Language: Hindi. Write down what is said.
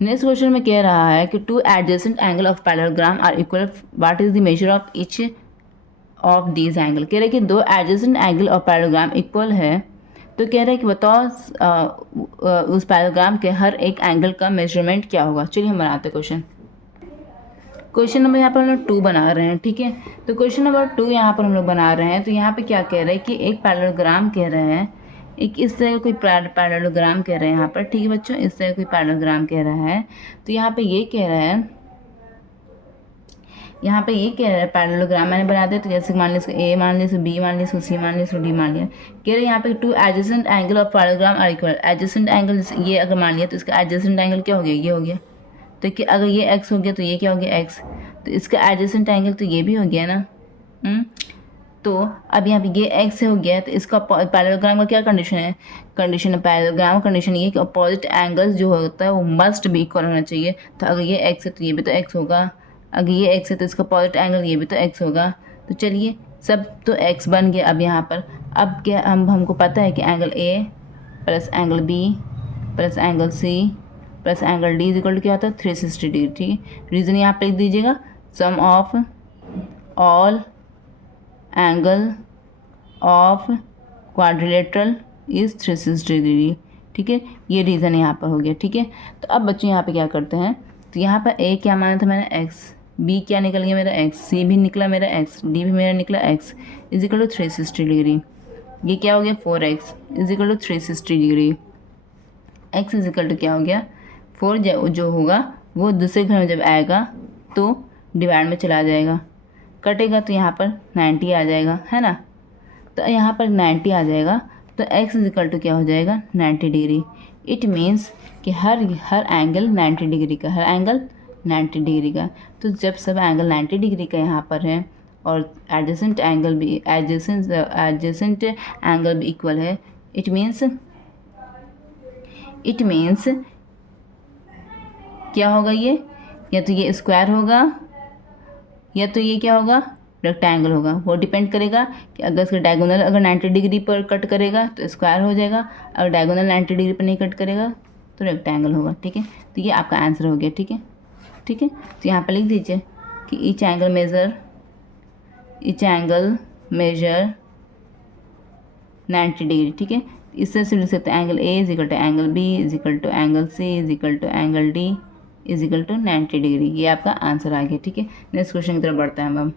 नेक्स्ट क्वेश्चन में कह रहा है कि two adjacent angle of parallelogram are equal, what is the measure of each of these angle. कह रहे हैं कि दो adjacent angle of parallelogram equal है, तो कह रहे हैं कि बताओ उस पैरेललोग्राम के हर एक एंगल का मेजरमेंट क्या होगा। चलिए हम बनाते हैं क्वेश्चन। क्वेश्चन नंबर यहाँ पर हम लोग 2 बना रहे हैं, ठीक है। तो क्वेश्चन नंबर 2 यहाँ पर हम लोग बना रहे हैं। तो यहाँ पे क्या कह रहे हैं कि एक पैरेललोग्राम कह रहे हैं, एक इस तरह का कोई पैरेललोग्राम कह रहे हैं यहाँ पर, ठीक है बच्चों, इस तरह कोई पैरेललोग्राम कह रहा है। तो यहाँ पे ये कह रहा है, यहाँ पे ये कह रहा है पैरेललोग्राम मैंने बना दिया। तो जैसे मान लिया इसको ए मान लिया, इसको बी मान लिया, इसको सी मान लिया, इसको डी मान लिया। कह रहे हैं यहाँ पे two adjacent angle of parallelogram are equal. Adjacent angle ये अगर मान लिया तो इसका एडजेसेंट एंगल क्या हो गया, ये हो गया। तो कि अगर ये x हो गया तो ये क्या हो गया x, तो इसका एडजेसेंट एंगल तो ये भी हो गया ना। तो अब यहाँ पे ये x हो गया, तो इसका पैरेललोग्राम का क्या कंडीशन है, कंडीशन है पैरेललोग्राम का कंडीशन ये कि अपोजिट एंगल्स जो होता है वो मस्ट भी इक्वल होना चाहिए। तो अगर ये x है तो ये भी तो x होगा, अगर ये x है तो इसका अपोजिट एंगल ये भी तो x होगा। तो चलिए सब तो x बन गया। अब यहाँ पर अब क्या हमको पता है कि angle A plus angle B plus angle C plus angle D equal to क्या होता है 360 डिग्री, ठीक है। रीज़न यहाँ पे लिख दीजिएगा, sum of all angle of quadrilateral is 360 degree, ठीक है। ये रीज़न यहाँ पर हो गया, ठीक है। तो अब बच्चों यहाँ पे क्या करते हैं, तो यहाँ पर A क्या माना था मैंने x, B क्या निकल गया मेरा x, C भी निकला मेरा x, D भी मेरा निकला x is equal to 360 degree. ये क्या हो गया 4x is equal to 360 degree. x is equal to क्या हो गया 4, जो होगा वो दूसरे घर में जब आएगा तो डिवाइड में चला जाएगा, कटेगा तो यहाँ पर 90 आ जाएगा, है ना। तो यहाँ पर 90 आ जाएगा, तो x इज इक्वल टू क्या हो जाएगा 90 डिग्री। इट मीन्स कि हर एंगल 90 डिग्री का, हर एंगल 90 डिग्री का। तो जब सब एंगल 90 डिग्री का यहाँ पर है और एडजेसेंट एंगल भी इक्वल है, इट मीन्स क्या होगा, ये या तो ये स्क्वायर होगा या तो ये क्या होगा रेक्टेंगल होगा। वो डिपेंड करेगा कि अगर इसका डायगोनल अगर 90 डिग्री पर कट करेगा तो स्क्वायर हो जाएगा, अगर डायगोनल 90 डिग्री पर नहीं कट करेगा तो रेक्टेंगल होगा, ठीक है। तो ये आपका आंसर हो गया, ठीक है, ठीक है। तो यहाँ पर लिख दीजिए कि ईच एंगल मेजर 90 डिग्री, ठीक है। इससे लिख सकते हैं angle A is equal to angle B is equal to angle C is equal to angle D is equal to 90 degree. ये आपका आंसर आ गया, ठीक है। नेक्स्ट क्वेश्चन की तरफ बढ़ते हैं हम।